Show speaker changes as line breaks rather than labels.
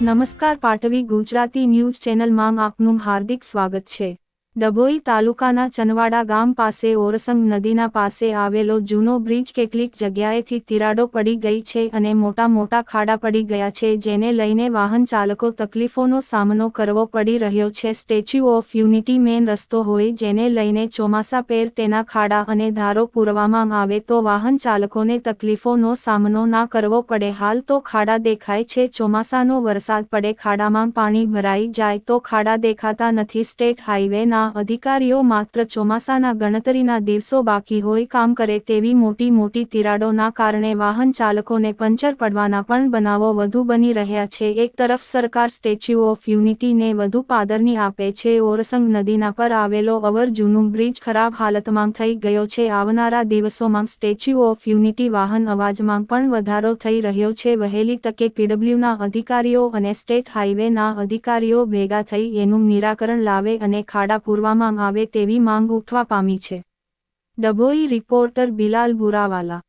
નમસ્કાર પાટવી ગુજરાતી ન્યૂઝ ચેનલમાં આપનું હાર્દિક સ્વાગત છે. ડભોઈ તાલુકાના ચનવાડા ગામ પાસે ઓરસંગ નદીના પાસે આવેલો જૂનો બ્રિજ કેટલીક જગ્યાએથી તિરાડો પડી ગઈ છે અને મોટા મોટા ખાડા પડી ગયા છે, જેને લઈને વાહન ચાલકો તકલીફોનો સામનો કરવો પડી રહ્યો છે. સ્ટેચ્યુ ઓફ યુનિટી મેન રસ્તો હોય, જેને લઈને ચોમાસા પેર તેના ખાડા અને ધારો પૂરવામાં આવે તો વાહન ચાલકોને તકલીફોનો સામનો ના કરવો પડે. હાલ તો ખાડા દેખાય છે, ચોમાસાનો વરસાદ પડે, ખાડામાં પાણી ભરાઈ જાય તો ખાડા દેખાતા નથી. સ્ટેટ હાઈવેના અધિકારીઓ માત્ર ચોમાસાના ગણતરીના દિવસો બાકી હોય કામ કરે તેવી મોટી મોટી તિરાડોના કારણે વાહન ચાલકોને પંચર પડવાના પણ બનાવો વધુ બની રહ્યા છે. એક તરફ સરકાર સ્ટેચ્યુ ઓફ યુનિટીને વધુ પાદરની આપે છે. ઓરસંગ નદીના પર આવેલો અવર જૂનું બ્રિજ ખરાબ હાલતમાં થઈ ગયો છે. આવનારા દિવસોમાં સ્ટેચ્યુ ઓફ યુનિટી વાહન અવાજમાં પણ વધારો થઈ રહ્યો છે. વહેલી તકે પીડબ્લ્યુના અધિકારીઓ અને સ્ટેટ હાઈવેના અધિકારીઓ ભેગા થઈ એનું નિરાકરણ લાવે અને ખાડા પૂરવામાં આવે તેવી માંગ ઉઠવા પામી છે. ડભોઈ રિપોર્ટર બિલાલ બુરાવાલા